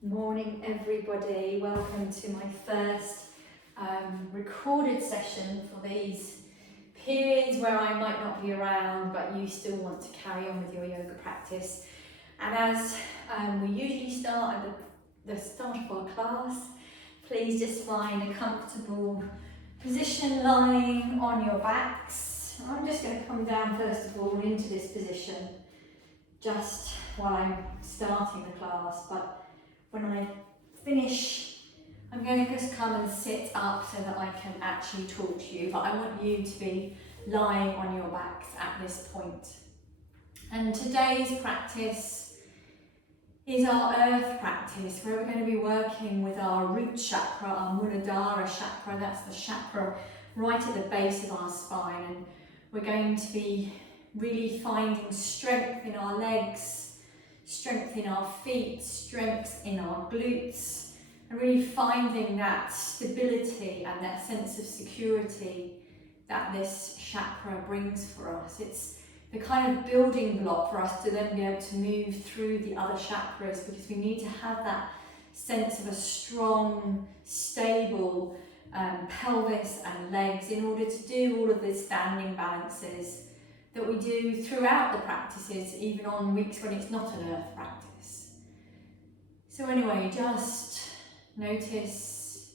Morning everybody, welcome to my first recorded session for these periods where I might not be around but you still want to carry on with your yoga practice. And as we usually start at the start of our class, please just find a comfortable position lying on your backs. I'm just going to come down first of all into this position just while I'm starting the class, but when I finish, I'm going to just come and sit up so that I can actually talk to you, but I want you to be lying on your backs at this point. And today's practice is our earth practice, where we're going to be working with our root chakra, our Muladhara chakra. That's the chakra right at the base of our spine, and we're going to be really finding strength in our legs, strength in our feet, strength in our glutes, and really finding that stability and that sense of security that this chakra brings for us. It's the kind of building block for us to then be able to move through the other chakras, because we need to have that sense of a strong, stable pelvis and legs in order to do all of the standing balances that we do throughout the practices, even on weeks when it's not an earth practice. So anyway, just notice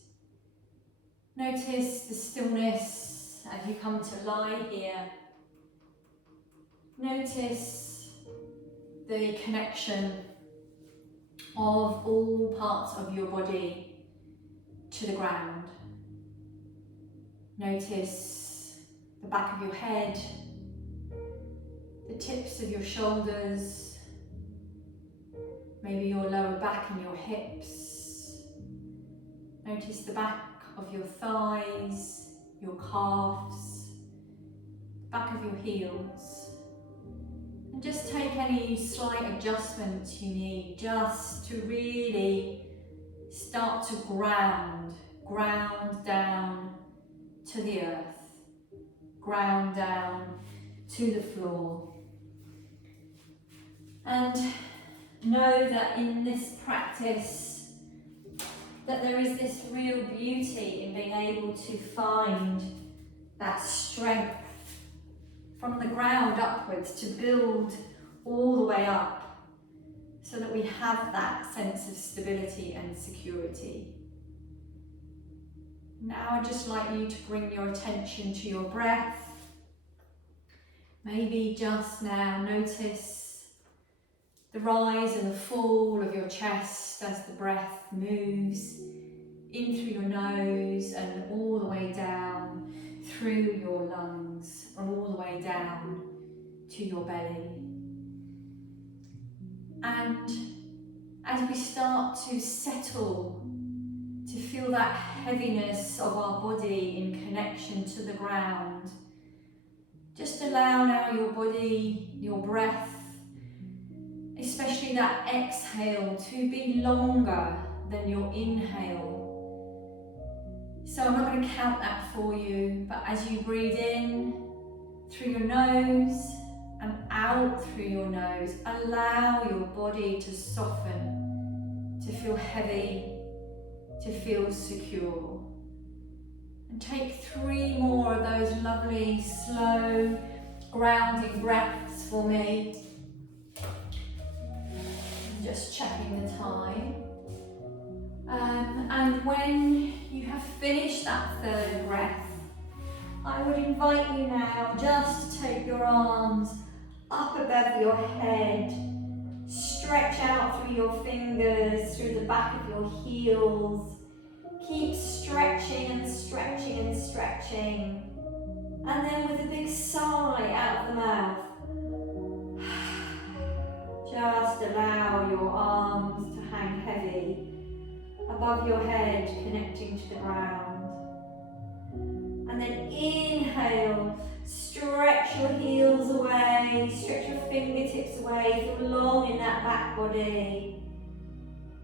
the stillness as you come to lie here. Notice the connection of all parts of your body to the ground. Notice the back of your head, the tips of your shoulders, maybe your lower back and your hips. Notice the back of your thighs, your calves, the back of your heels. And just take any slight adjustments you need just to really start to ground down to the earth, ground down to the floor. And know that in this practice that there is this real beauty in being able to find that strength from the ground upwards to build all the way up so that we have that sense of stability and security. Now I'd just like you to bring your attention to your breath. Maybe just now notice the rise and the fall of your chest as the breath moves in through your nose and all the way down through your lungs, and all the way down to your belly. And as we start to settle, to feel that heaviness of our body in connection to the ground, just allow now your body, your breath, especially that exhale, to be longer than your inhale. So I'm not going to count that for you, but as you breathe in through your nose and out through your nose, allow your body to soften, to feel heavy, to feel secure. And take 3 more of those lovely, slow, grounding breaths for me. I'm just checking the time. And when you have finished that 3rd breath, I would invite you now just to take your arms up above your head, stretch out through your fingers, through the back of your heels. Keep stretching and stretching and stretching. And then with a big sigh out of the mouth, just allow your arms to hang heavy above your head, connecting to the ground. And then inhale, stretch your heels away, stretch your fingertips away, feel long in that back body.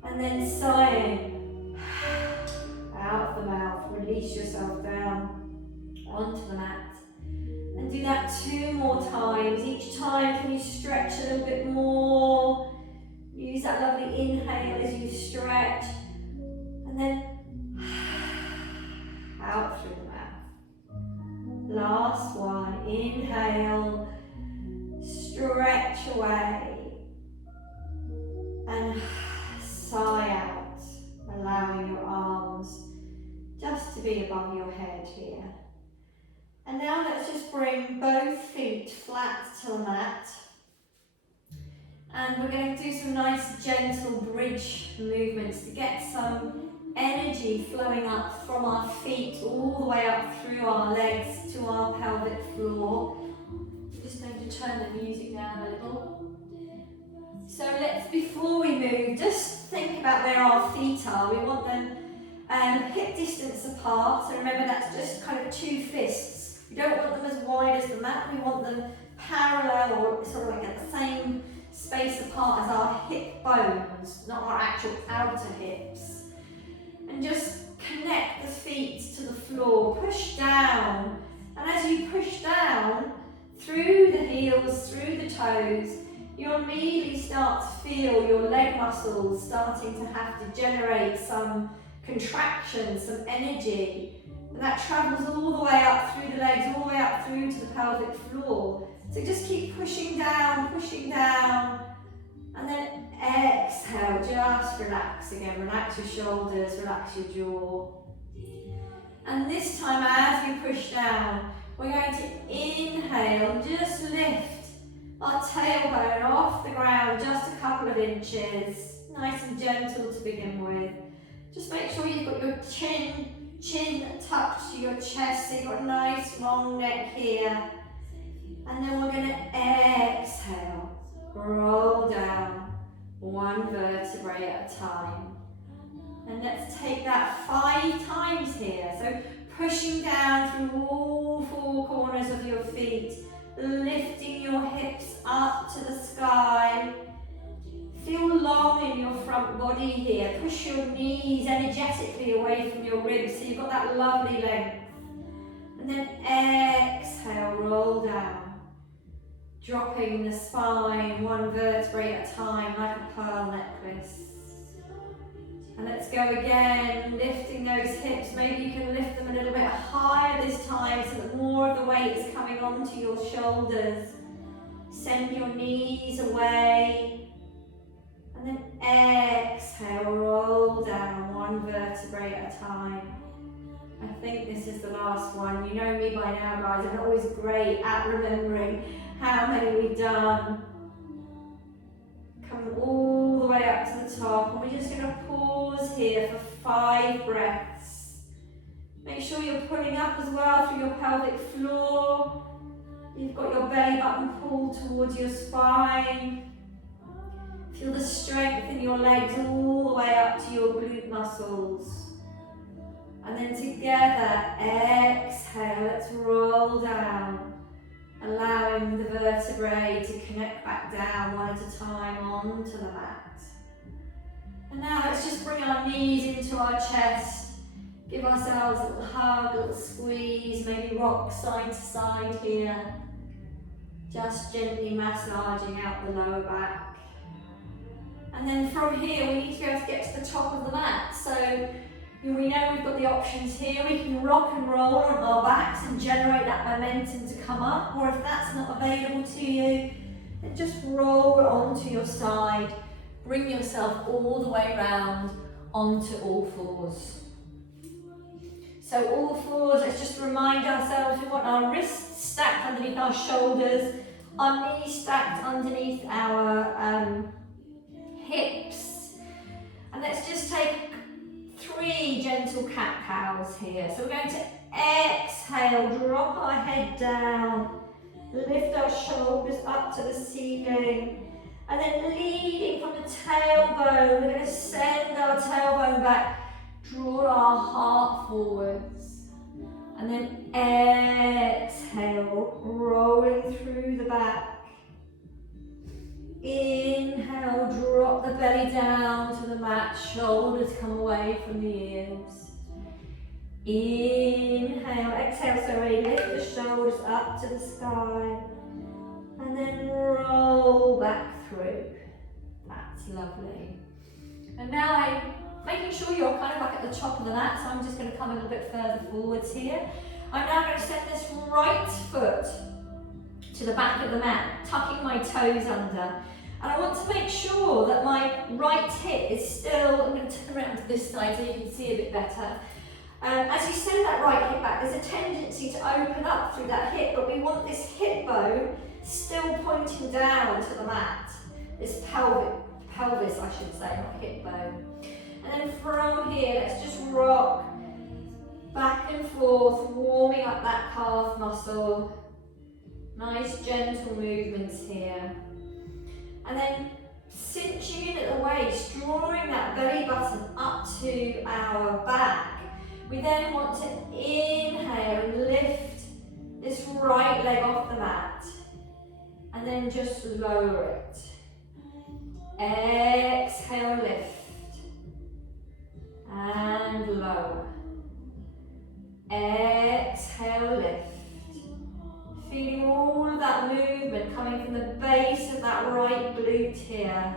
And then sighing out of the mouth, release yourself down onto the mat. And do that 2 more times. Each time, can you stretch a little bit more? Use that lovely inhale as you stretch, and then out through the mouth. Last one, inhale, stretch away, and sigh out, allowing your arms just to be above your head here. And now let's just bring both feet flat to the mat. And we're going to do some nice gentle bridge movements to get some energy flowing up from our feet all the way up through our legs to our pelvic floor. I'm just going to turn the music down a little. So before we move, just think about where our feet are. We want them hip distance apart. So remember, that's just kind of 2 fists. We don't want them as wide as the mat. We want them parallel, or sort of like at the same space apart as our hip bones, not our actual outer hips. And just connect the feet to the floor, push down. And as you push down, through the heels, through the toes, you'll immediately start to feel your leg muscles starting to have to generate some contraction, some energy. And that travels all the way up through the legs, all the way up through to the pelvic floor. So just keep pushing down, and then exhale, just relax again. Relax your shoulders, relax your jaw. And this time, as we push down, we're going to inhale, just lift our tailbone off the ground just a couple of inches. Nice and gentle to begin with. Just make sure you've got your chin tucked to your chest, so you've got a nice long neck here. And then we're going to exhale, roll down, 1 vertebrae at a time. And let's take that 5 times here. So pushing down through all 4 corners of your feet, lifting your hips up to the sky. Feel long in your front body here. Push your knees energetically away from your ribs so you've got that lovely length. And then exhale, roll down. Dropping the spine 1 vertebrae at a time like a pearl necklace. And let's go again, lifting those hips. Maybe you can lift them a little bit higher this time so that more of the weight is coming onto your shoulders. Send your knees away. And then exhale, roll down 1 vertebrae at a time. I think this is the last one. You know me by now, guys. I'm always great at remembering how many we've done. Come all the way up to the top, and we're just going to pause here for 5 breaths. Make sure you're pulling up as well through your pelvic floor. You've got your belly button pulled towards your spine. Feel the strength in your legs all the way up to your glute muscles. And then together, exhale, let's roll down, allowing the vertebrae to connect back down 1 at a time onto the mat. And now let's just bring our knees into our chest, give ourselves a little hug, a little squeeze, maybe rock side to side here, just gently massaging out the lower back. And then from here, we need to be able to get to the top of the mat. So we know we've got the options here. We can rock and roll on our backs and generate that momentum to come up, or if that's not available to you, then just roll onto your side. Bring yourself all the way round onto all 4s. So all 4s, let's just remind ourselves we want our wrists stacked underneath our shoulders, our knees stacked underneath our hips. And let's just take 3 gentle cat-cows here. So we're going to exhale, drop our head down, lift our shoulders up to the ceiling, and then leading from the tailbone, we're going to send our tailbone back, draw our heart forwards, and then exhale, rolling through the back. Inhale, drop the belly down to the mat, shoulders come away from the ears. Inhale, exhale, lift the shoulders up to the sky. And then roll back through. That's lovely. And now I'm making sure you're kind of like at the top of the mat, so I'm just going to come a little bit further forwards here. I'm now going to send this right foot to the back of the mat, tucking my toes under. And I want to make sure that my right hip is still, I'm going to turn around to this side so you can see a bit better. As you send that right hip back, there's a tendency to open up through that hip, but we want this hip bone still pointing down to the mat. This pelvis, I should say, not hip bone. And then from here, let's just rock back and forth, warming up that calf muscle. Nice gentle movements here. And then cinching in at the waist, drawing that belly button up to our back. We then want to inhale and lift this right leg off the mat. And then just lower it. Exhale, lift. And lower. Exhale, lift. Feeling all of that movement coming from the base of that right glute here.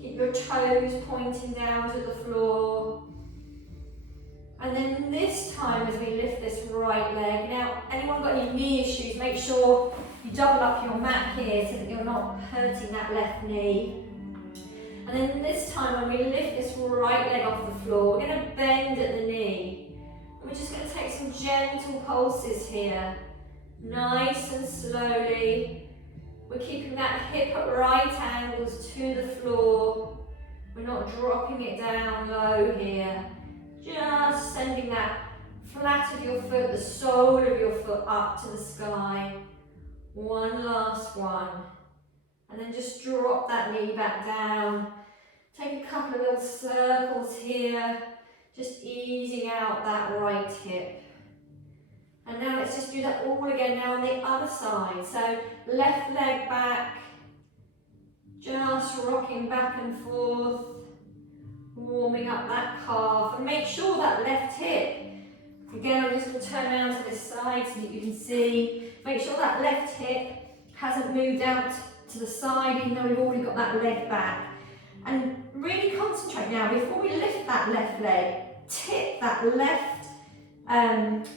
Keep your toes pointing down to the floor. And then this time as we lift this right leg, now anyone got any knee issues, make sure you double up your mat here so that you're not hurting that left knee. And then this time when we lift this right leg off the floor, we're going to bend at the knee. And we're just going to take some gentle pulses here. Nice and slowly. We're keeping that hip at right angles to the floor. We're not dropping it down low here. Just sending that flat of your foot, the sole of your foot up to the sky. One last one. And then just drop that knee back down. Take a couple of little circles here. Just easing out that right hip. And now let's just do that all again now on the other side. So left leg back. Just rocking back and forth. Warming up that calf, and make sure that left hip, again I'm just going to turn around to this side so that you can see, make sure that left hip hasn't moved out to the side even though we've already got that leg back. And really concentrate now, before we lift that left leg, tip that left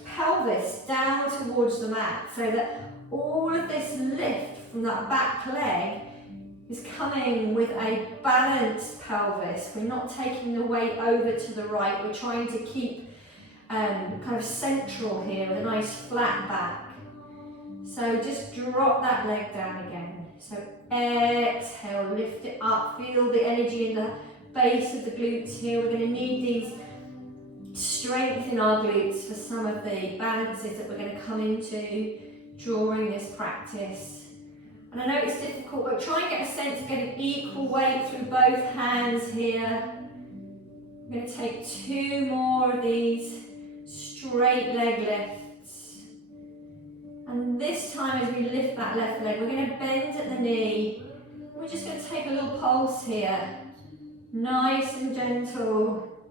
pelvis down towards the mat so that all of this lift from that back leg is coming with a balanced pelvis. We're not taking the weight over to the right. We're trying to keep kind of central here with a nice flat back. So just drop that leg down again. So exhale, lift it up. Feel the energy in the base of the glutes here. We're going to need these strength in our glutes for some of the balances that we're going to come into during this practice. And I know it's difficult, but try and get a sense of getting equal weight through both hands here. I'm going to take 2 more of these straight leg lifts. And this time as we lift that left leg, we're going to bend at the knee. We're just going to take a little pulse here. Nice and gentle.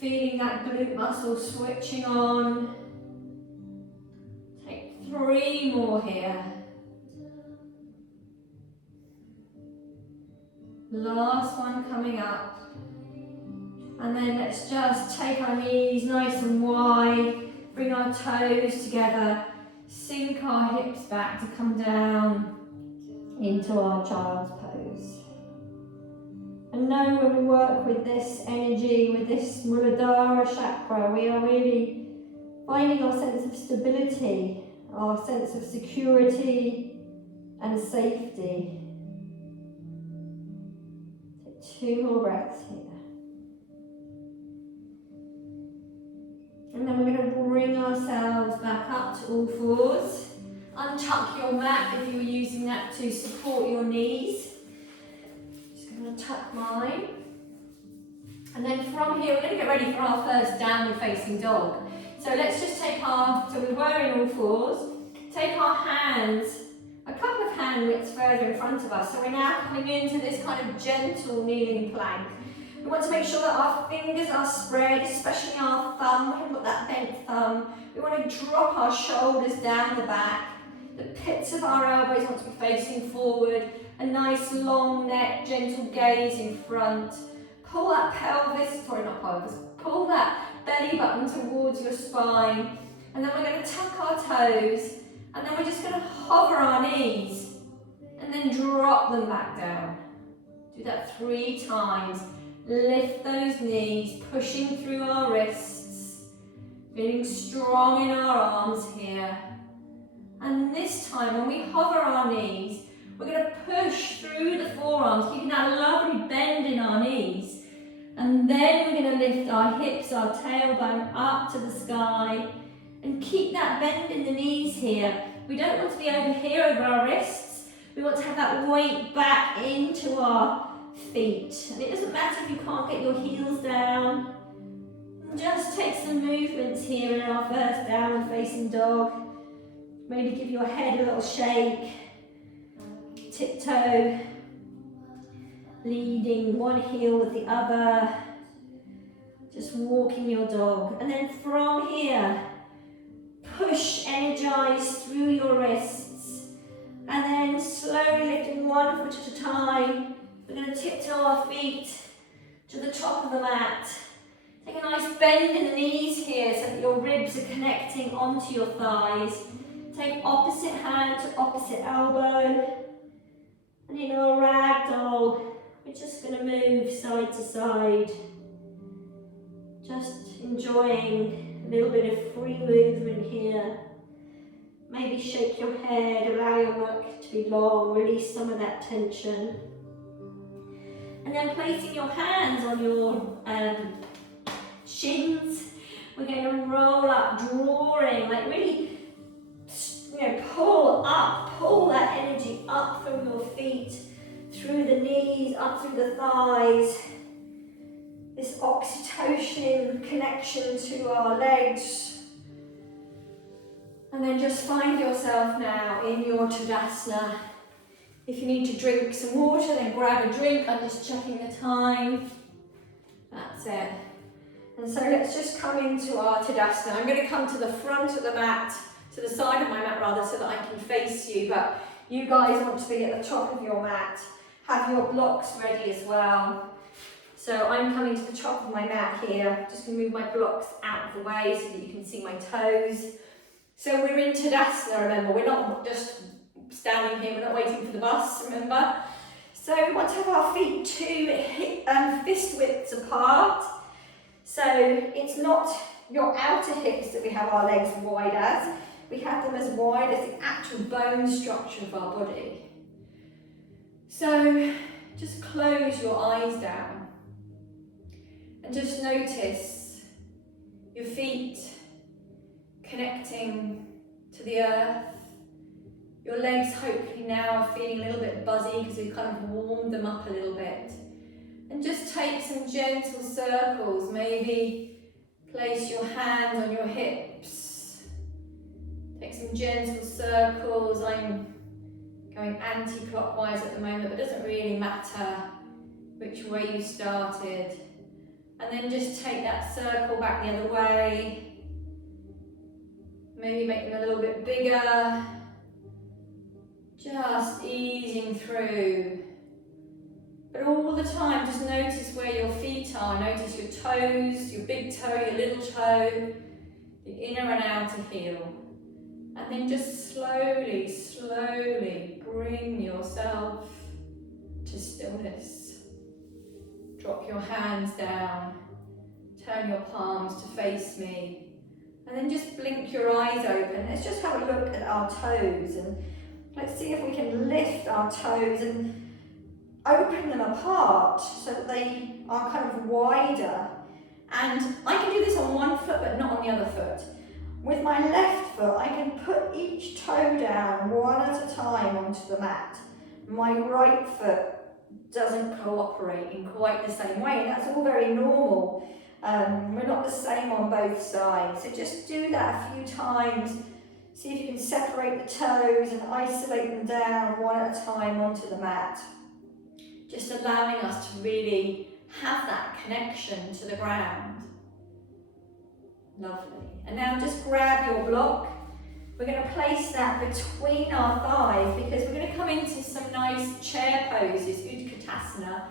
Feeling that glute muscle switching on. Take 3 more here. Last one coming up. And then let's just take our knees nice and wide, bring our toes together, sink our hips back to come down into our child's pose. And know when we work with this energy, with this Muladhara chakra, we are really finding our sense of stability, our sense of security and safety. 2 more breaths here. And then we're going to bring ourselves back up to all fours. Untuck your mat if you're using that to support your knees. Just going to tuck mine. And then from here, we're going to get ready for our first downward facing dog. So let's just take so we were in all fours. Take our hands a couple of hand widths further in front of us. So we're now coming into this kind of gentle kneeling plank. We want to make sure that our fingers are spread, especially our thumb. We haven't got that bent thumb. We want to drop our shoulders down the back. The pits of our elbows want to be facing forward. A nice long neck, gentle gaze in front. Pull that pelvis, sorry not pelvis, pull that belly button towards your spine. And then we're going to tuck our toes. And then we're just going to hover our knees. And then drop them back down. Do that 3 times. Lift those knees, pushing through our wrists. Feeling strong in our arms here. And this time, when we hover our knees, we're going to push through the forearms, keeping that lovely bend in our knees. And then we're going to lift our hips, our tailbone up to the sky. And keep that bend in the knees here. We don't want to be over here over our wrists. We want to have that weight back into our feet. And it doesn't matter if you can't get your heels down. Just take some movements here in our first downward facing dog. Maybe give your head a little shake. Tiptoe, leading one heel with the other. Just walking your dog. And then from here, push, energize through your wrists. And then slowly lifting one foot at a time. We're going to tiptoe our feet to the top of the mat. Take a nice bend in the knees here so that your ribs are connecting onto your thighs. Take opposite hand to opposite elbow. And in our ragdoll, we're just going to move side to side. Just enjoying a little bit of free movement here. Maybe shake your head, allow your neck to be long, release some of that tension. And then placing your hands on your shins, we're going to roll up, drawing, like really, pull up, pull that energy up from your feet, through the knees, up through the thighs. This oxytocin connection to our legs. And then just find yourself now in your Tadasana. If you need to drink some water, then grab a drink. I'm just checking the time. That's it. And so let's just come into our Tadasana. I'm going to come to the front of the mat, to the side of my mat rather, so that I can face you. But you guys want to be at the top of your mat. Have your blocks ready as well. So I'm coming to the top of my mat here. Just going to move my blocks out of the way so that you can see my toes. So we're in Tadasana, remember. We're not just standing here, we're not waiting for the bus, remember. So we want to have our feet fist widths apart. So it's not your outer hips that we have our legs wide as. We have them as wide as the actual bone structure of our body. So just close your eyes down and just notice your feet connecting to the earth. Your legs hopefully now are feeling a little bit buzzy because we've kind of warmed them up a little bit. And just take some gentle circles. Maybe place your hands on your hips. Take some gentle circles. I'm going anti-clockwise at the moment, but it doesn't really matter which way you started. And then just take that circle back the other way. Maybe make them a little bit bigger. Just easing through. But all the time, just notice where your feet are. Notice your toes, your big toe, your little toe, the inner and outer heel. And then just slowly, slowly bring yourself to stillness. Drop your hands down. Turn your palms to face me. And then just blink your eyes open. Let's just have a look at our toes. And let's see if we can lift our toes and open them apart so that they are kind of wider. And I can do this on one foot but not on the other foot. With my left foot, I can put each toe down one at a time onto the mat. My right foot doesn't cooperate in quite the same way, and that's all very normal. We're not the same on both sides, so just do that a few times. See if you can separate the toes and isolate them down one at a time onto the mat. Just allowing us to really have that connection to the ground. Lovely. And now just grab your block We're going to place that between our thighs because we're going to come into some nice chair poses, Utkatasana.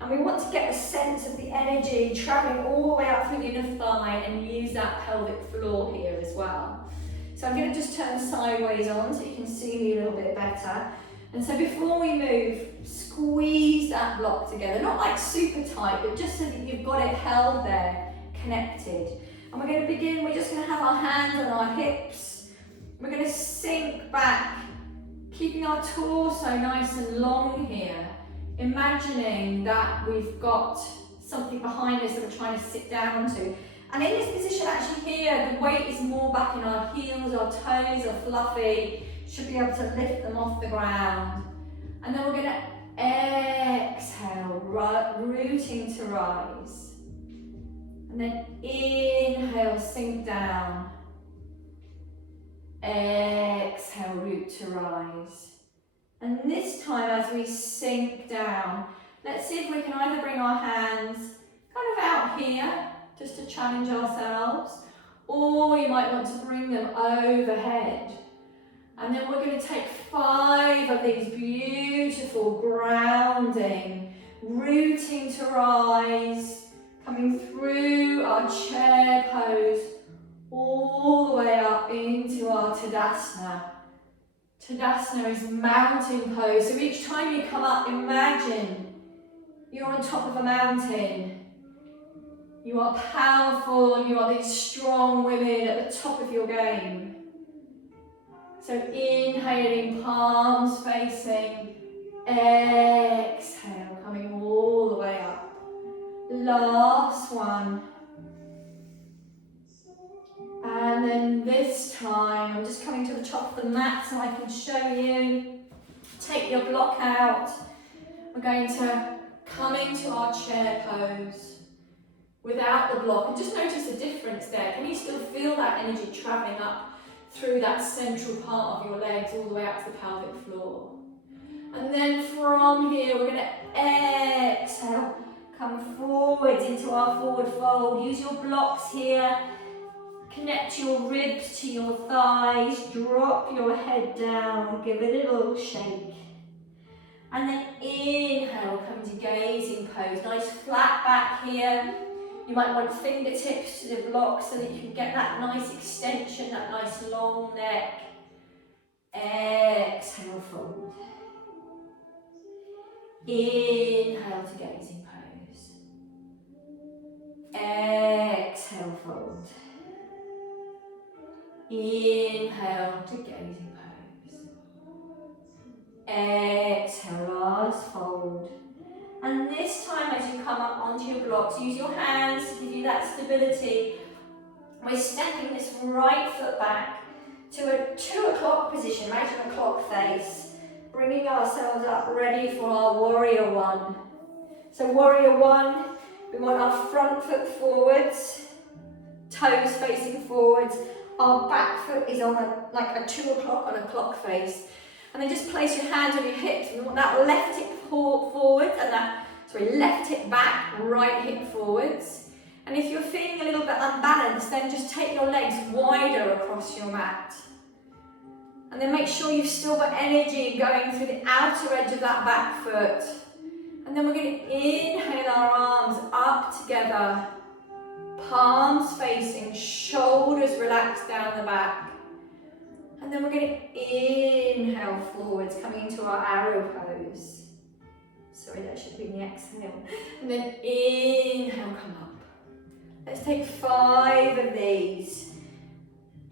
And we want to get a sense of the energy travelling all the way up through the inner thigh and use that pelvic floor here as well. So I'm going to just turn sideways on so you can see me a little bit better. And so before we move, squeeze that block together. Not like super tight, but just so that you've got it held there, connected. And we're going to begin, we're just going to have our hands on our hips. We're going to sink back, keeping our torso nice and long here. Imagining that we've got something behind us that we're trying to sit down to. And in this position actually here, the weight is more back in our heels, our toes are fluffy, should be able to lift them off the ground. And then we're going to exhale, rooting to rise. And then inhale, sink down. Exhale, root to rise. And this time as we sink down, let's see if we can either bring our hands kind of out here, just to challenge ourselves, or you might want to bring them overhead. And then we're going to take 5 of these beautiful grounding, rooting to rise, coming through our chair pose, all the way up into our Tadasana. Tadasana is mountain pose, so each time you come up, imagine you're on top of a mountain. You are powerful, you are these strong women at the top of your game. So inhaling, palms facing, exhale, coming all the way up. Last one. And then this time, I'm just coming to the top of the mat so I can show you. Take your block out. We're going to come into our chair pose without the block. And just notice the difference there. Can you still feel that energy travelling up through that central part of your legs all the way up to the pelvic floor? And then from here, we're going to exhale. Come forwards into our forward fold. Use your blocks here. Connect your ribs to your thighs, drop your head down, give it a little shake. And then inhale, come to gazing pose. Nice flat back here. You might want fingertips to the block so that you can get that nice extension, that nice long neck. Exhale, fold. Inhale to gazing pose. Exhale, fold. Inhale to gazing pose. Exhale, last fold. And this time as you come up onto your blocks, use your hands to give you that stability. We're stepping this right foot back to a 2 o'clock position, imagine a clock face. Bringing ourselves up ready for our warrior one. So warrior one, we want our front foot forwards, toes facing forwards. Our back foot is on like a 2 o'clock on a clock face. And then just place your hands on your hips. We want that left hip forwards and that, left hip back, right hip forwards. And if you're feeling a little bit unbalanced, then just take your legs wider across your mat. And then make sure you've still got energy going through the outer edge of that back foot. And then we're going to inhale our arms up together. Palms facing, shoulders relaxed down the back. And then we're going to inhale forwards, coming into our arrow pose. Sorry, that should be the exhale. And then inhale, come up. Let's take 5 of these.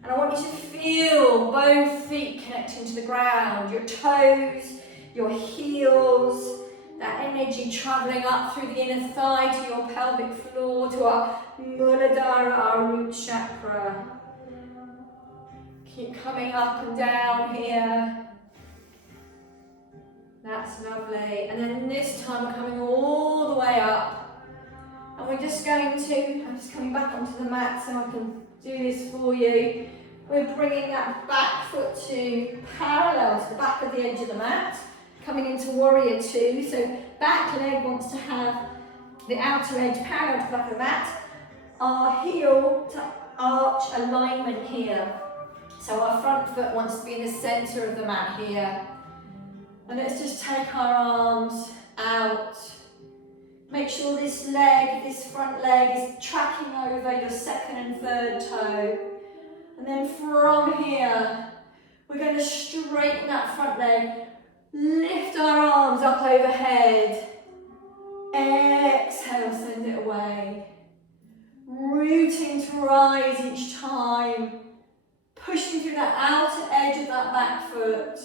And I want you to feel both feet connecting to the ground, your toes, your heels, that energy travelling up through the inner thigh to your pelvic floor, to our Muladhara, our root chakra. Keep coming up and down here. That's lovely. And then this time we're coming all the way up. And we're just going to, I'm just coming back onto the mat so I can do this for you. We're bringing that back foot to parallel to the back of the edge of the mat. Coming into warrior 2, so back leg wants to have the outer edge parallel to the back of the mat. Our heel to arch alignment here. So our front foot wants to be in the center of the mat here. And let's just take our arms out. Make sure this leg, this front leg, is tracking over your second and third toe. And then from here, we're going to straighten that front leg. Lift our arms up overhead. Exhale, send it away. Rooting to rise each time. Pushing through that outer edge of that back foot.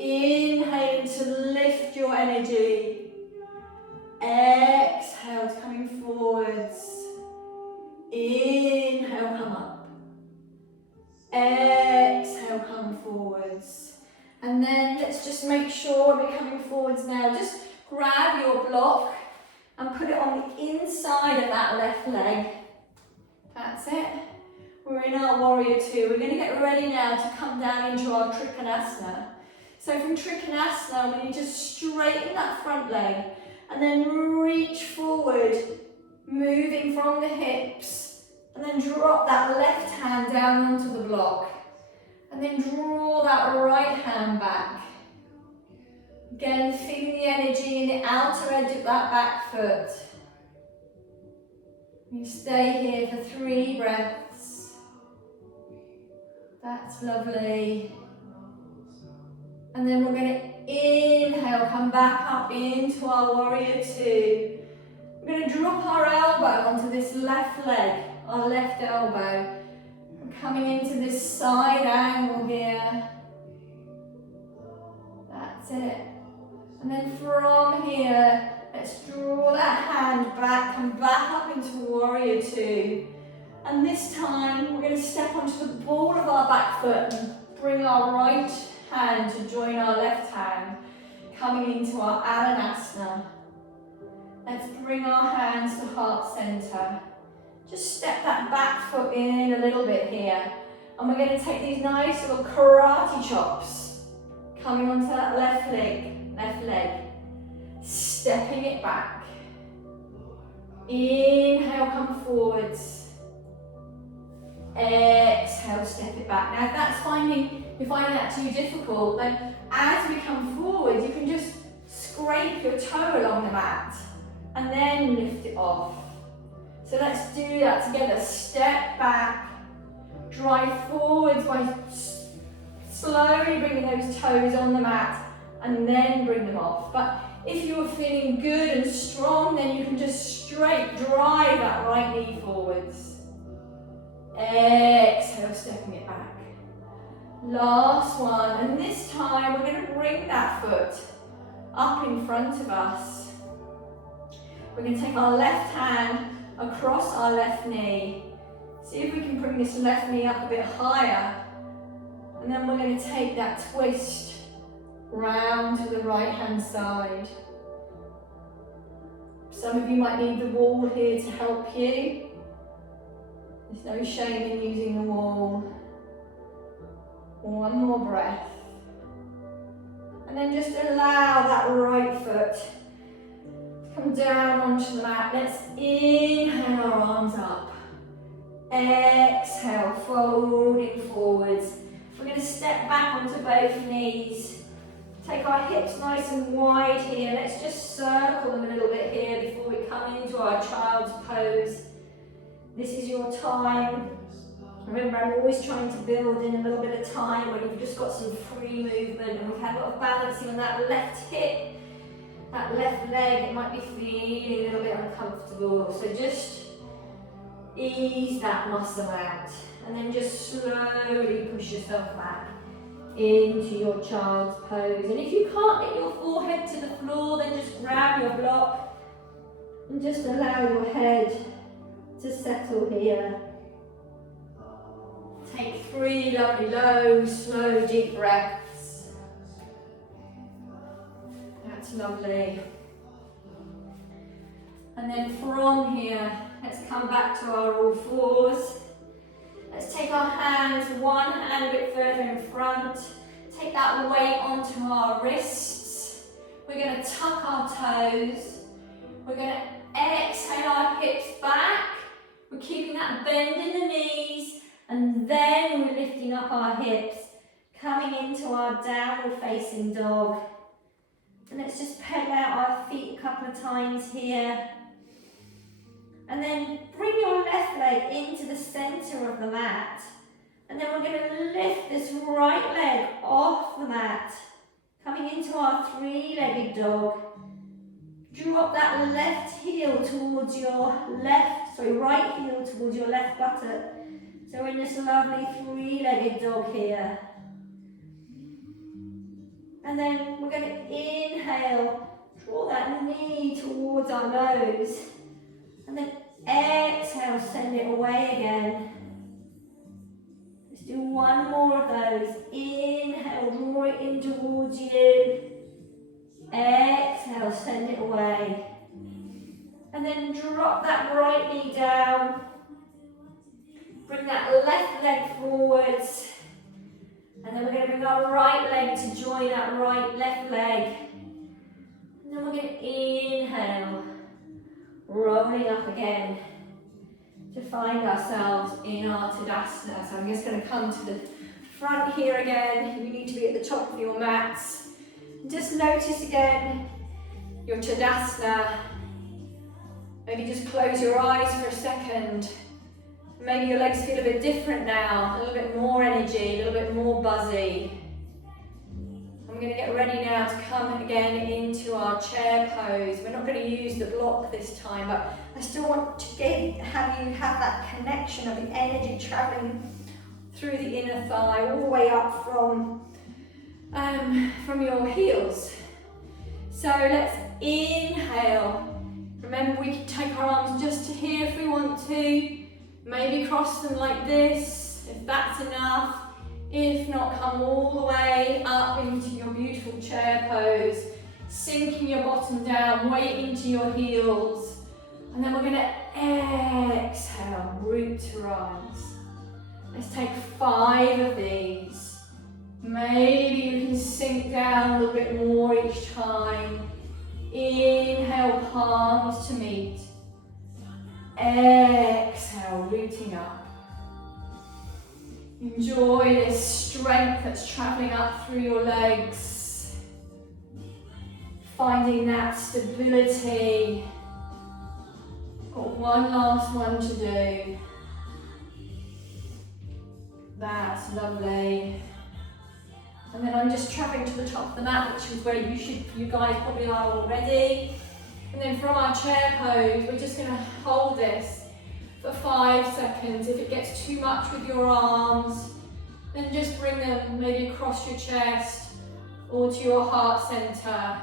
Inhaling to lift your energy. Exhale, coming forwards. Inhale, come up. Exhale, come forwards. And then let's just make sure when we're coming forwards now, just grab your block and put it on the inside of that left leg. That's it. We're in our warrior two. We're going to get ready now to come down into our trikonasana. So from trikonasana, we need to straighten that front leg and then reach forward, moving from the hips, and then drop that left hand down onto the block. And then draw that right hand back. Again, feeling the energy in the outer edge of that back foot. You stay here for 3 breaths. That's lovely. And then we're going to inhale, come back up into our warrior two. We're going to drop our elbow onto this left leg, our left elbow. We're coming into this side angle here. That's it. And then from here, let's draw that hand back, come back up into warrior two. And this time, we're going to step onto the ball of our back foot and bring our right hand to join our left hand, coming into our Alanasana. Let's bring our hands to heart center. Just step that back foot in a little bit here. And we're going to take these nice little karate chops, coming onto that left leg. Stepping it back. Inhale, come forwards. Exhale, step it back. Now if you're finding that too difficult, then as we come forward, you can just scrape your toe along the mat and then lift it off. So let's do that together. Step back, drive forwards by slowly bringing those toes on the mat and then bring them off. But if you're feeling good and strong, then you can just straight drive that right knee forwards. Exhale, stepping it back. Last one, and this time we're going to bring that foot up in front of us. We're going to take our left hand across our left knee. See if we can bring this left knee up a bit higher. And then we're going to take that twist round to the right hand side. Some of you might need the wall here to help you. There's no shame in using the wall. One more breath. And then just allow that right foot to come down onto the mat. Let's inhale our arms up. Exhale, folding forwards. We're going to step back onto both knees. Take our hips nice and wide here. Let's just circle them a little bit here before we come into our child's pose. This is your time. Remember, I'm always trying to build in a little bit of time when you've just got some free movement and we've had a lot of balancing on that left hip, that left leg. It might be feeling a little bit uncomfortable. So just ease that muscle out and then just slowly push yourself back into your child's pose. And if you can't get your forehead to the floor, then just grab your block and just allow your head to settle here. Take 3 lovely, low, slow, deep breaths. That's lovely. And then from here, let's come back to our all fours. Let's take our hands, one hand a bit further in front. Take that weight onto our wrists. We're going to tuck our toes. We're going to exhale our hips back. We're keeping that bend in the knees. And then we're lifting up our hips, coming into our downward facing dog. And let's just pedal out our feet a couple of times here. And then bring your left leg into the center of the mat. And then we're going to lift this right leg off the mat, coming into our three-legged dog. Drop that left heel towards your right heel towards your left buttock. So we're in this lovely three-legged dog here. And then we're going to inhale, draw that knee towards our nose. And then exhale, send it away again. Let's do one more of those. Inhale, draw it in towards you. Exhale, send it away. And then drop that right knee down. Bring that left leg forwards. And then we're going to bring our right leg to join that left leg. And then we're going to inhale, rolling up again to find ourselves in our Tadasana. So I'm just going to come to the front here again. You need to be at the top of your mats. Just notice again your Tadasana. Maybe just close your eyes for a second. Maybe your legs feel a bit different now, a little bit more energy, a little bit more buzzy. I'm going to get ready now to come again into our chair pose. We're not going to use the block this time, but I still want to have you have that connection of the energy traveling through the inner thigh, all the way up from your heels. So let's inhale. Remember, we can take our arms just to here if we want to. Maybe cross them like this, if that's enough. If not, come all the way up into your beautiful chair pose, sinking your bottom down, weight into your heels. And then we're going to exhale, root to rise. Let's take 5 of these. Maybe you can sink down a little bit more each time. Inhale, palms to meet. Exhale, rooting up. Enjoy this strength that's traveling up through your legs. Finding that stability. Got one last one to do. That's lovely. And then I'm just traveling to the top of the mat, which is where you guys probably are already. And then from our chair pose, we're just going to hold this for 5 seconds. If it gets too much with your arms, then just bring them maybe across your chest or to your heart center.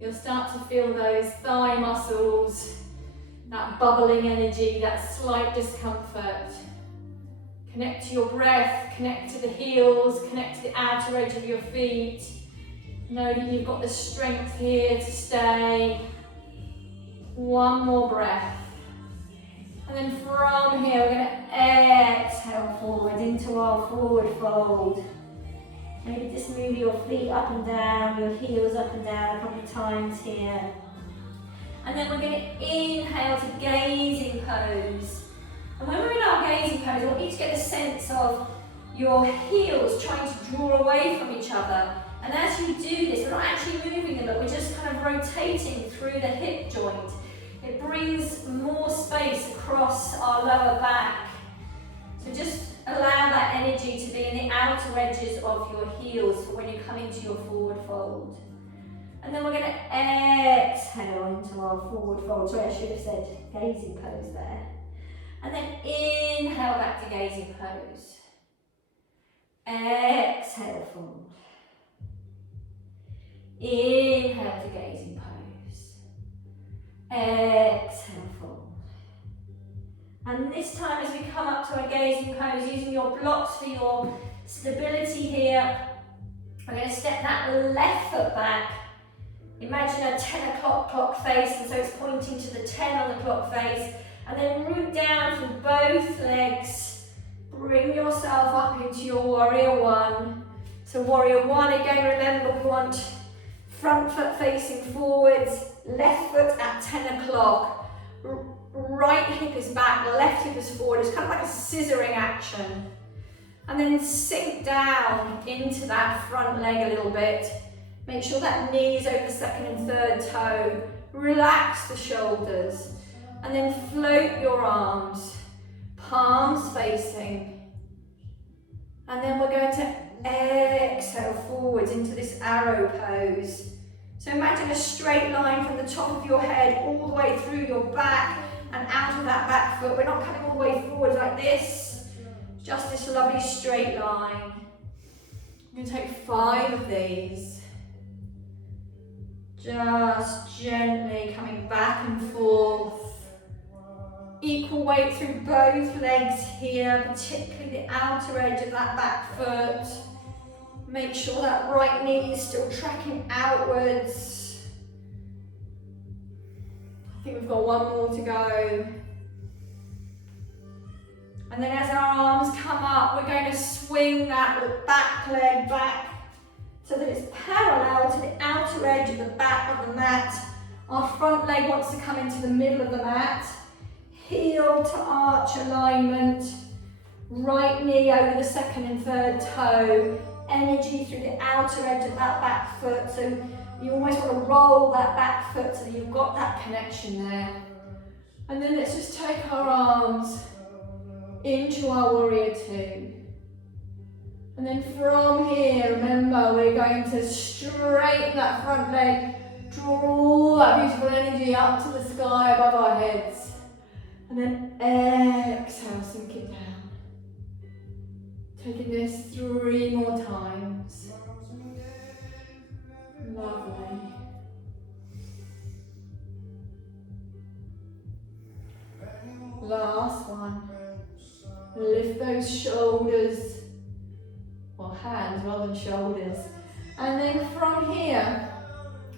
You'll start to feel those thigh muscles, that bubbling energy, that slight discomfort. Connect to your breath, connect to the heels, connect to the outer edge of your feet. Know that you've got the strength here to stay. One more breath. And then from here, we're going to exhale forward into our forward fold. Maybe just move your feet up and down, your heels up and down a couple of times here. And then we're going to inhale to gazing pose. And when we're in our gazing pose, I want you to get a sense of your heels trying to draw away from each other. And as you do this, we're not actually moving them, but we're just kind of rotating through the hip joint. It brings more space across our lower back. So just allow that energy to be in the outer edges of your heels for when you come into your forward fold. And then we're going to exhale into our forward fold. Sorry, I should have said gazing pose there. And then inhale back to gazing pose. Exhale forward. Inhale to gazing pose. Exhale forward. And this time as we come up to a gazing pose, using your blocks for your stability here, we're going to step that left foot back. Imagine a 10 o'clock clock face, and so it's pointing to the 10 on the clock face. And then root down through both legs. Bring yourself up into your warrior one. So warrior one, again, remember we want front foot facing forwards, left foot at 10 o'clock. right hip is back, left hip is forward. It's kind of like a scissoring action. And then sink down into that front leg a little bit. Make sure that knee is over the second and third toe. Relax the shoulders. And then float your arms, palms facing. And then we're going to exhale forwards into this arrow pose. So imagine a straight line from the top of your head all the way through your back and out of that back foot. We're not coming all the way forward like this, just this lovely straight line. I'm going to take 5 of these. Just gently coming back and forth. Equal weight through both legs here, particularly the outer edge of that back foot. Make sure that right knee is still tracking outwards. I think we've got 1 more to go. And then as our arms come up, we're going to swing that back leg back so that it's parallel to the outer edge of the back of the mat. Our front leg wants to come into the middle of the mat. Heel to arch alignment. Right knee over the second and third toe. Energy through the outer edge of that back foot. So you almost want to roll that back foot so that you've got that connection there. And then let's just take our arms into our warrior two. And then from here, remember, we're going to straighten that front leg, draw that beautiful energy up to the sky above our heads. And then exhale, sink it down. Taking this 3 more times. Lovely. Last one. Lift those shoulders, or hands rather than shoulders. And then from here,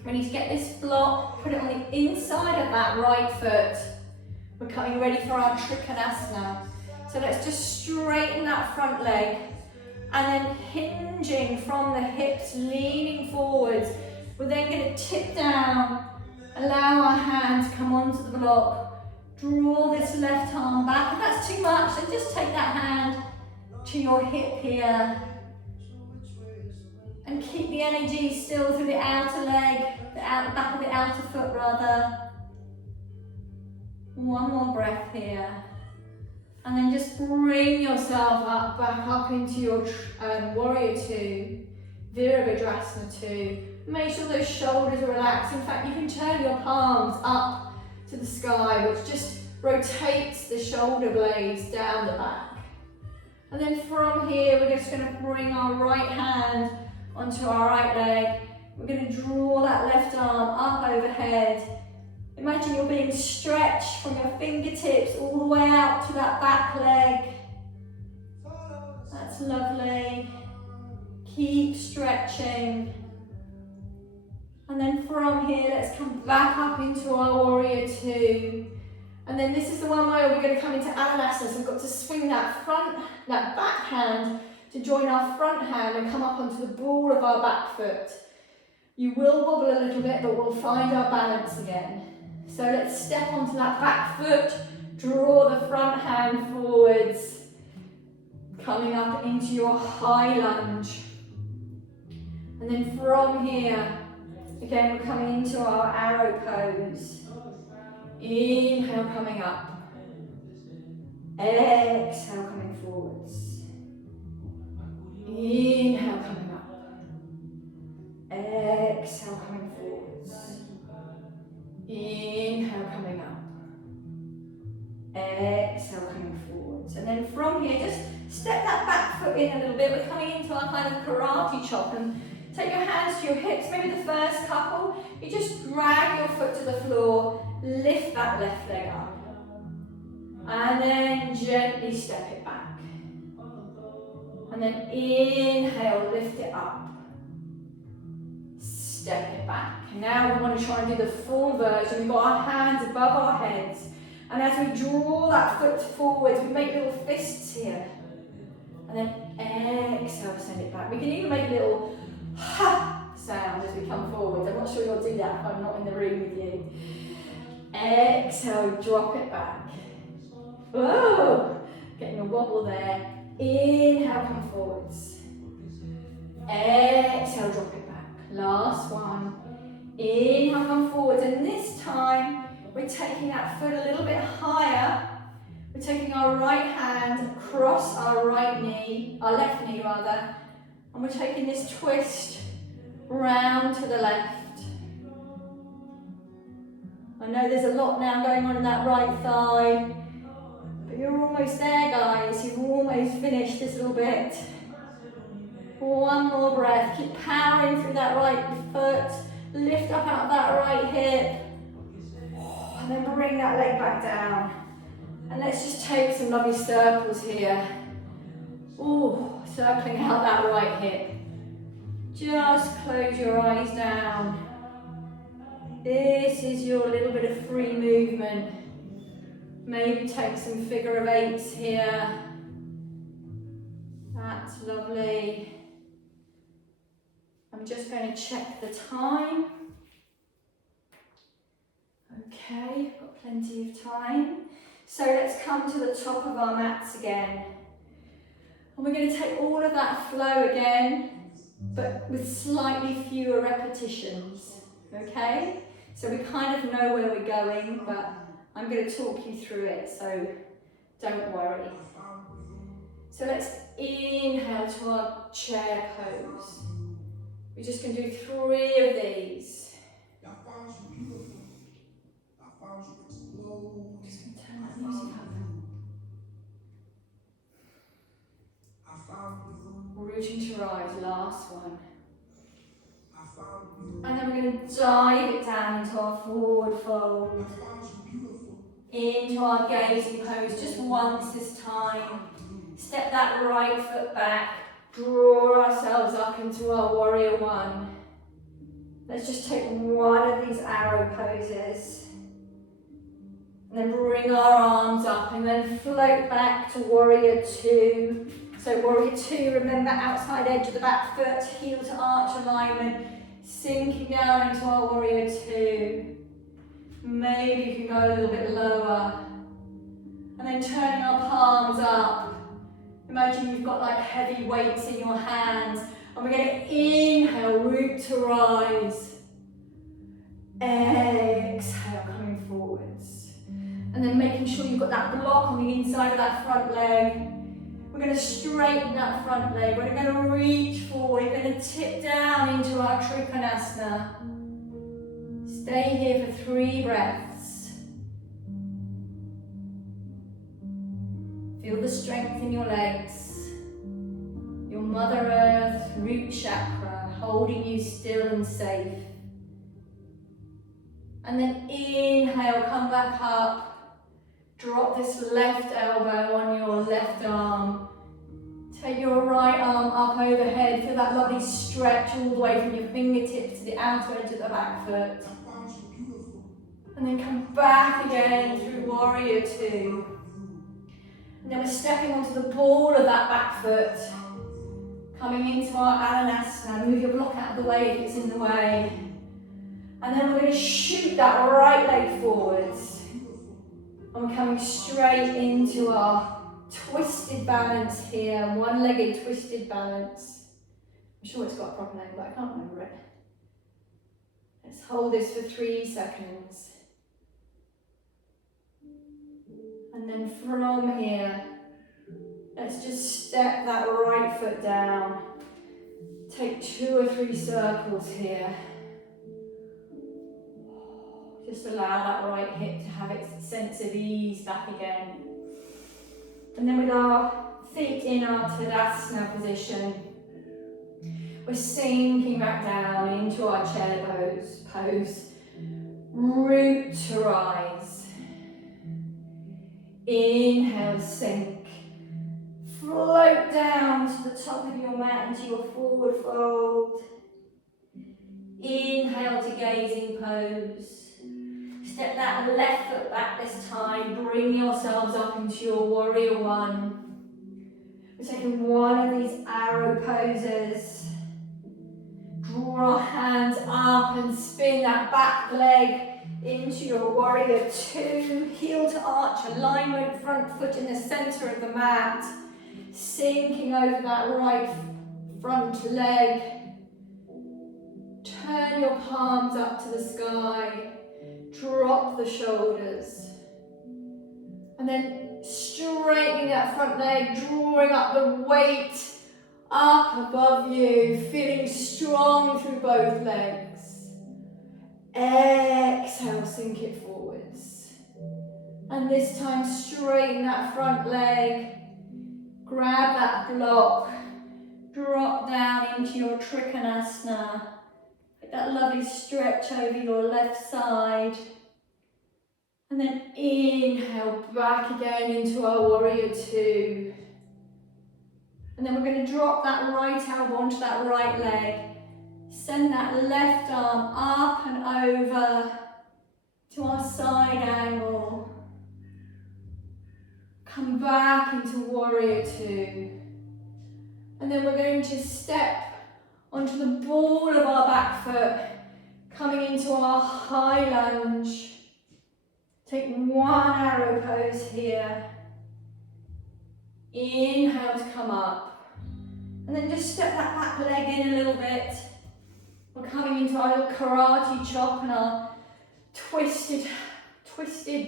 we need to get this block, put it on the inside of that right foot. We're coming ready for our Trikonasana. So let's just straighten that front leg and then hinging from the hips, leaning forwards. We're then going to tip down, allow our hands to come onto the block. Draw this left arm back. If that's too much, then just take that hand to your hip here. And keep the energy still through the outer leg, the back of the outer foot rather. 1 more breath here. And then just bring yourself up, back up into your warrior two, Virabhadrasana two. Make sure those shoulders are relaxed. In fact, you can turn your palms up to the sky, which just rotates the shoulder blades down the back. And then from here, we're just going to bring our right hand onto our right leg. We're going to draw that left arm up overhead. Imagine you're being stretched from your fingertips all the way out to that back leg. That's lovely. Keep stretching. And then from here, let's come back up into our warrior two. And then this is the one where we're going to come into Ananasana. So we've got to swing that back hand to join our front hand and come up onto the ball of our back foot. You will wobble a little bit, but we'll find our balance again. So let's step onto that back foot, draw the front hand forwards, coming up into your high lunge. And then from here, again, we're coming into our arrow pose. Inhale, coming up. Exhale, coming forwards. Inhale, coming up. Exhale, coming forwards. Inhale, coming up. Exhale, coming forwards. And then from here, just step that back foot in a little bit. We're coming into our kind of karate chop. And take your hands to your hips, maybe the first couple. You just drag your foot to the floor, lift that left leg up. And then gently step it back. And then inhale, lift it up. Step it back. Now we want to try and do the full version. We've got our hands above our heads. And as we draw that foot forwards, we make little fists here. And then exhale, send it back. We can even make a little ha sound as we come forward. I'm not sure you'll do that if I'm not in the room with you. Exhale, drop it back. Whoa, getting a wobble there. Inhale, come forwards. Exhale, drop it back. Last one. Inhale, come forwards, and this time we're taking that foot a little bit higher. We're taking our right hand across our right knee, our left knee rather, and we're taking this twist round to the left. I know there's a lot now going on in that right thigh, but you're almost there, guys. You've almost finished this little bit. One more breath. Keep powering through that right foot. Lift up out of that right hip. And then bring that leg back down. And let's just take some lovely circles here. Ooh, circling out that right hip. Just close your eyes down. This is your little bit of free movement. Maybe take some figure of eights here. That's lovely. I'm just going to check the time. Okay, got plenty of time. So let's come to the top of our mats again. And we're going to take all of that flow again, but with slightly fewer repetitions. Okay? So we kind of know where we're going, but I'm going to talk you through it, so don't worry. So let's inhale to our chair pose. We're just going to do 3 of these. Just going to turn that music up. Rooting to rise, last one. And then we're going to dive it down into our forward fold. Into our gazing pose, just once this time. Step that right foot back. Draw ourselves up into our warrior one. Let's just take one of these arrow poses. And then bring our arms up and then float back to warrior two. So warrior two, remember outside edge of the back foot, heel to arch alignment. Sinking down into our warrior two. Maybe you can go a little bit lower. And then turning our palms up. Imagine you've got like heavy weights in your hands. And we're going to inhale, root to rise. Exhale, coming forwards. And then making sure you've got that block on the inside of that front leg. We're going to straighten that front leg. We're going to reach forward. We're going to tip down into our Trikonasana. Stay here for 3 breaths. Feel the strength in your legs. Your Mother Earth root chakra holding you still and safe. And then inhale, come back up. Drop this left elbow on your left arm. Take your right arm up overhead. Feel that lovely stretch all the way from your fingertips to the outer edge of the back foot. And then come back again through warrior two. And then we're stepping onto the ball of that back foot. Coming into our Alanasana. Move your block out of the way if it's in the way. And then we're going to shoot that right leg forwards. And we're coming straight into our twisted balance here. One-legged twisted balance. I'm sure it's got a proper name, but I can't remember it. Let's hold this for 3 seconds. And then from here, let's just step that right foot down. Take 2 or 3 circles here. Just allow that right hip to have its sense of ease back again. And then with our feet in our Tadasana position, we're sinking back down into our chair pose. Root to rise. Inhale, sink. Float down to the top of your mat into your forward fold. Inhale to gazing pose. Step that left foot back this time. Bring yourselves up into your warrior one. We're taking one of these arrow poses. Draw our hands up and spin that back leg into your warrior two, heel to arch alignment, front foot in the center of the mat, sinking over that right front leg. Turn your palms up to the sky, drop the shoulders, and then straightening that front leg, drawing up the weight up above you, feeling strong through both legs. Exhale, sink it forwards. And this time straighten that front leg, grab that block, drop down into your Trikonasana. Get that lovely stretch over your left side. And then inhale back again into our warrior two. And then we're going to drop that right elbow onto that right leg. Send that left arm up and over to our side angle. Come back into warrior two. And then we're going to step onto the ball of our back foot, coming into our high lunge. Take one arrow pose here. Inhale to come up. And then just step that back leg in a little bit. We're coming into our little karate chop and our twisted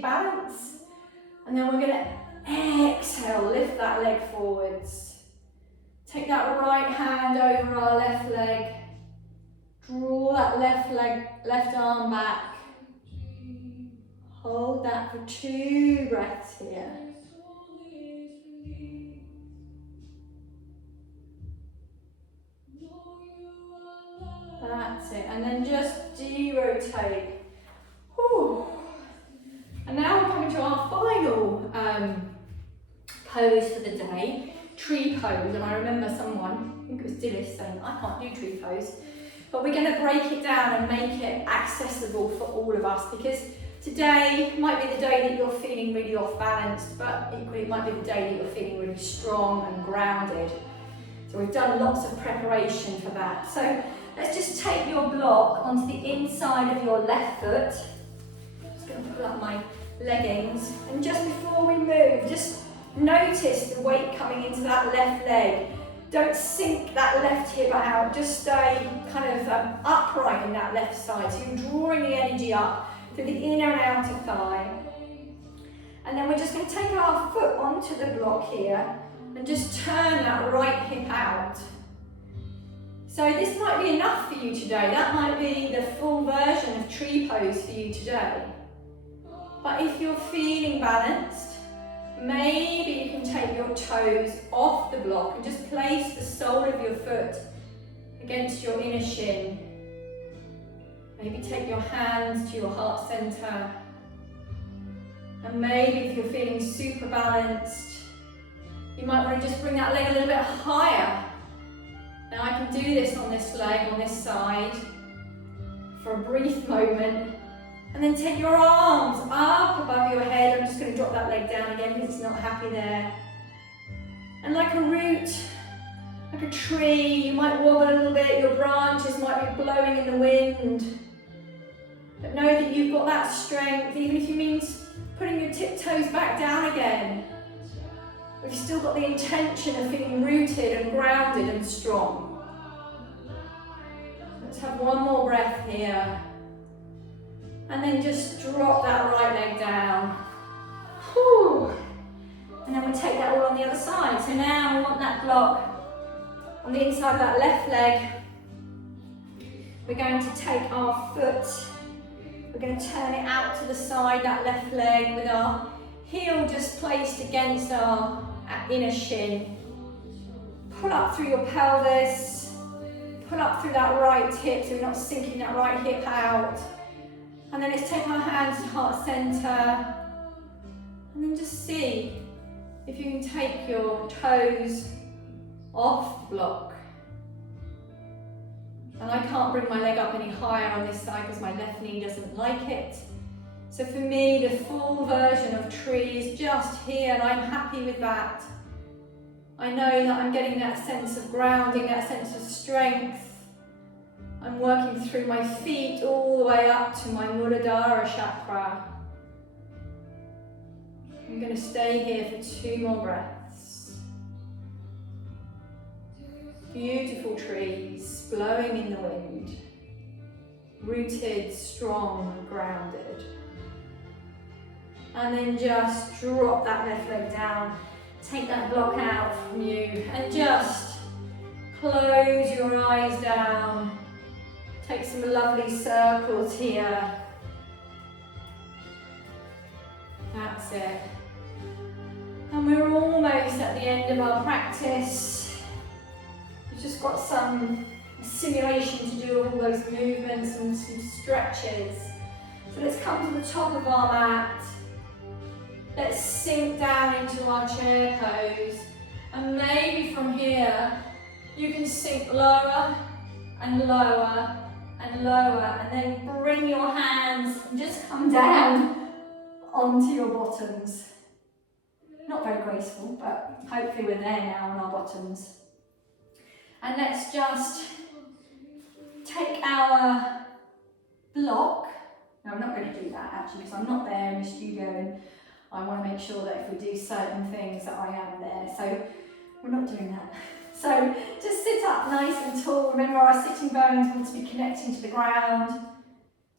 balance. And then we're going to exhale, lift that leg forwards. Take that right hand over our left leg. Draw that left arm back. Hold that for 2 breaths here. That's it, and then just de-rotate. Whew. And now we're coming to our final pose for the day, tree pose. And I remember someone, I think it was Dillis, saying, I can't do tree pose. But we're going to break it down and make it accessible for all of us, because today might be the day that you're feeling really off balanced, but equally it might be the day that you're feeling really strong and grounded. So we've done lots of preparation for that. So let's just take your block onto the inside of your left foot. Just going to pull up my leggings. And just before we move, just notice the weight coming into that left leg. Don't sink that left hip out. Just stay kind of upright in that left side. So you're drawing the energy up through the inner and outer thigh. And then we're just going to take our foot onto the block here and just turn that right hip out. So this might be enough for you today. That might be the full version of tree pose for you today. But if you're feeling balanced, maybe you can take your toes off the block and just place the sole of your foot against your inner shin. Maybe take your hands to your heart center. And maybe if you're feeling super balanced, you might want to just bring that leg a little bit higher. Now I can do this on this leg, on this side, for a brief moment. And then take your arms up above your head. I'm just going to drop that leg down again because it's not happy there. And like a root, like a tree, you might wobble a little bit, your branches might be blowing in the wind. But know that you've got that strength, even if it means putting your tiptoes back down again. We've still got the intention of feeling rooted and grounded and strong. Let's have one more breath here. And then just drop that right leg down. Whew. And then we'll take that all on the other side. So now we want that block on the inside of that left leg. We're going to take our foot, we're going to turn it out to the side, that left leg, with our heel just placed against our inner shin. Pull up through your pelvis, pull up through that right hip so we're not sinking that right hip out. And then let's take our hands to heart center. And then just see if you can take your toes off the block. And I can't bring my leg up any higher on this side because my left knee doesn't like it. So for me, the full version of tree is just here, and I'm happy with that. I know that I'm getting that sense of grounding, that sense of strength. I'm working through my feet all the way up to my Muladhara chakra. I'm going to stay here for 2 more breaths. Beautiful trees blowing in the wind. Rooted, strong, grounded. And then just drop that left leg down. Take that block out from you and just close your eyes down. Take some lovely circles here. That's it. And we're almost at the end of our practice. We've just got some simulation to do of all those movements and some stretches. So let's come to the top of our mat. Let's sink down into our chair pose. And maybe from here, you can sink lower and lower and lower, and then bring your hands and just come down onto your bottoms. Not very graceful, but hopefully we're there now on our bottoms. And let's just take our block. No, I'm not going to do that actually, because I'm not there in the studio and I want to make sure that if we do certain things that I am there. So we're not doing that. So just sit up nice and tall. Remember, our sitting bones want to be connecting to the ground.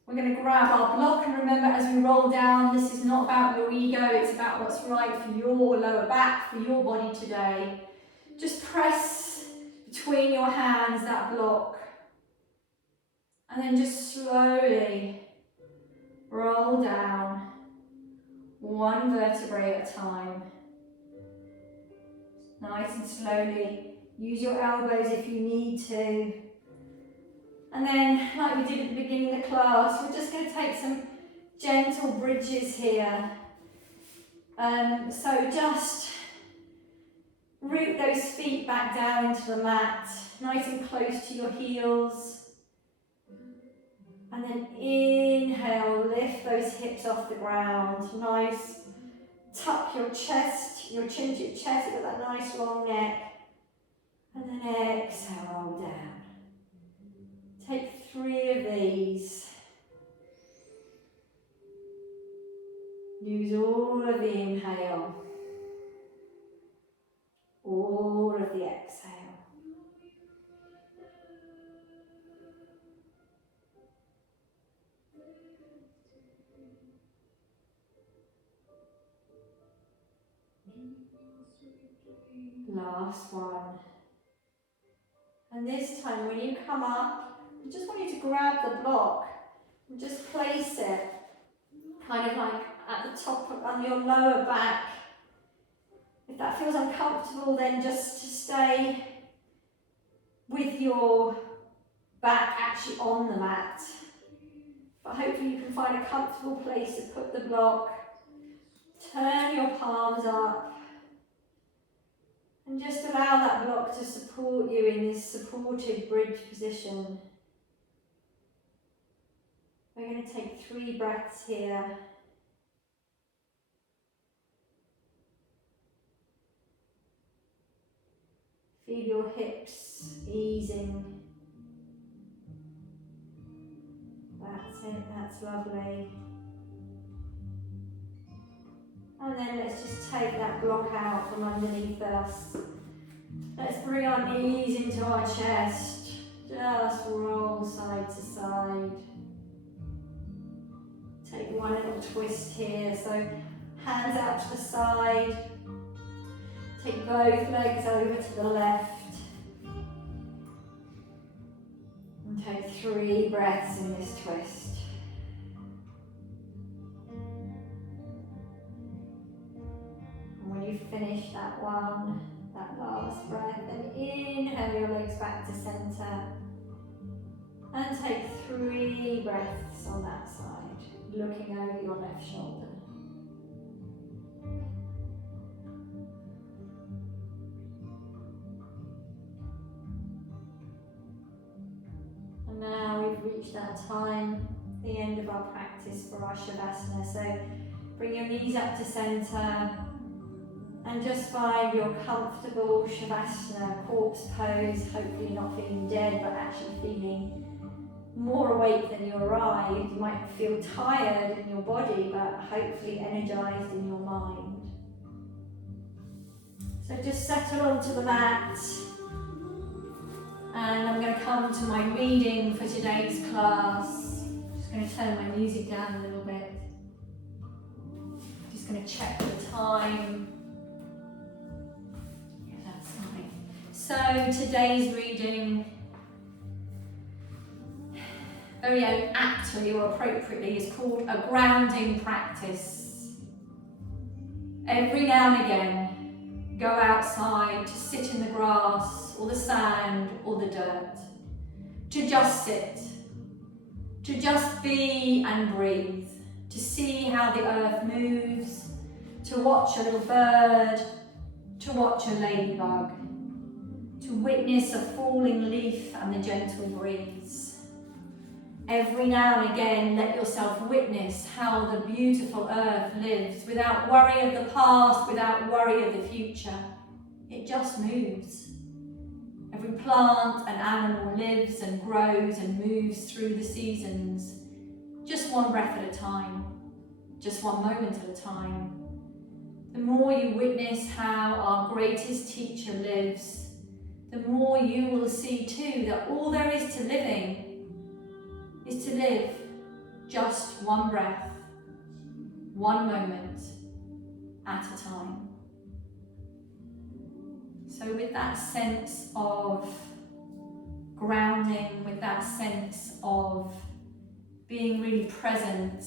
We're going to grab our block, and remember, as we roll down, this is not about your ego, it's about what's right for your lower back, for your body today. Just press between your hands that block. And then just slowly roll down, 1 vertebrae at a time. Nice and slowly. Use your elbows if you need to. And then, like we did at the beginning of the class, we're just going to take some gentle bridges here. So just root those feet back down into the mat, nice and close to your heels. And then inhale, lift those hips off the ground. Nice. Tuck your chest, your chin to your chest with that nice long neck. And then exhale, roll down. Take 3 of these. Use all of the inhale, all of the exhale. Last one. And this time when you come up, I just want you to grab the block and just place it kind of like at the top on your lower back. If that feels uncomfortable, then just to stay with your back actually on the mat. But hopefully you can find a comfortable place to put the block. Turn your palms up. And just allow that block to support you in this supported bridge position. We're going to take 3 breaths here. Feel your hips easing. That's it, that's lovely. And then let's just take that block out from underneath us. Let's bring our knees into our chest. Just roll side to side. Take one little twist here. So hands out to the side. Take both legs over to the left. And take 3 breaths in this twist. When you finish that one, that last breath, then inhale your legs back to centre and take 3 breaths on that side, looking over your left shoulder. And now we've reached that time, the end of our practice for our Shavasana. So bring your knees up to centre. And just find your comfortable Shavasana corpse pose, hopefully not feeling dead, but actually feeling more awake than you arrived. You might feel tired in your body, but hopefully energized in your mind. So just settle onto the mat. And I'm going to come to my reading for today's class. Just going to turn my music down a little bit. Just going to check the time. Yeah, that's fine. So today's reading, very aptly or appropriately, is called a grounding practice. Every now and again, go outside to sit in the grass or the sand or the dirt, to just sit, to just be and breathe, to see how the earth moves, to watch a little bird, to watch a ladybug, to witness a falling leaf and the gentle breeze. Every now and again, let yourself witness how the beautiful earth lives without worry of the past, without worry of the future. It just moves. Every plant and animal lives and grows and moves through the seasons, just one breath at a time, just one moment at a time. The more you witness how our greatest teacher lives, the more you will see too that all there is to living is to live just one breath, one moment at a time. So with that sense of grounding, with that sense of being really present,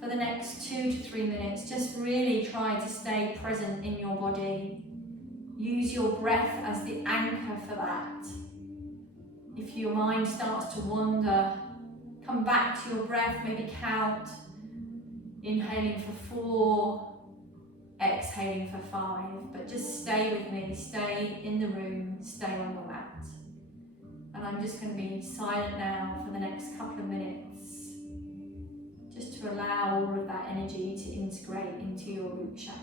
for the next 2 to 3 minutes, just really try to stay present in your body. Use your breath as the anchor for that. If your mind starts to wander, come back to your breath, maybe count, inhaling for 4, exhaling for 5, but just stay with me, stay in the room, stay on the mat. And I'm just going to be silent now for the next couple of minutes, just to allow all of that energy to integrate into your root chakra.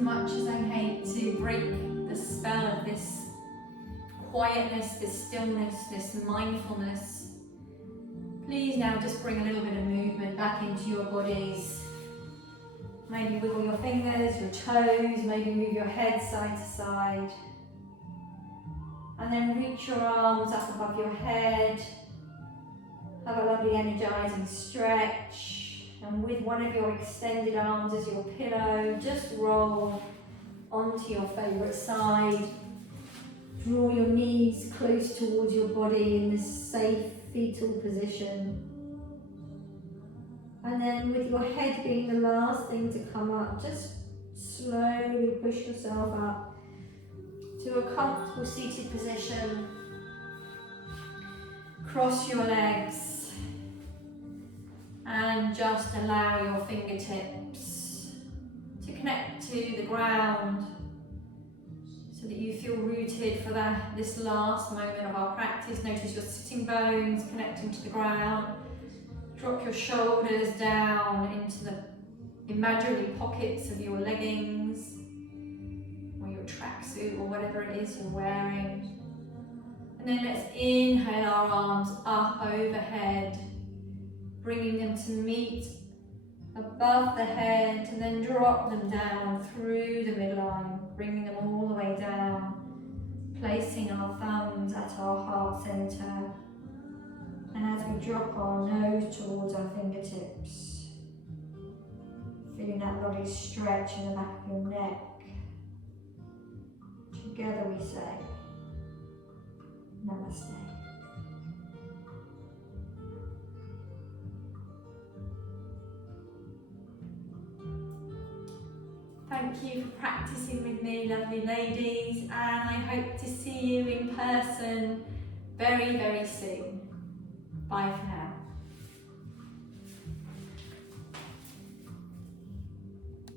Much as I hate to break the spell of this quietness, this stillness, this mindfulness, please now just bring a little bit of movement back into your bodies. Maybe wiggle your fingers, your toes, maybe move your head side to side. And then reach your arms up above your head. Have a lovely energizing stretch. And with one of your extended arms as your pillow, just roll onto your favourite side. Draw your knees close towards your body in this safe fetal position. And then with your head being the last thing to come up, just slowly push yourself up to a comfortable seated position. Cross your legs. And just allow your fingertips to connect to the ground so that you feel rooted for this last moment of our practice. Notice your sitting bones connecting to the ground. Drop your shoulders down into the imaginary pockets of your leggings or your tracksuit or whatever it is you're wearing. And then let's inhale our arms up overhead, bringing them to meet above the head, and then drop them down through the midline, bringing them all the way down, placing our thumbs at our heart center. And as we drop our nose towards our fingertips, feeling that lovely stretch in the back of your neck. Together we say, Namaste. Thank you for practicing with me, lovely ladies, and I hope to see you in person very, very soon. Bye for now.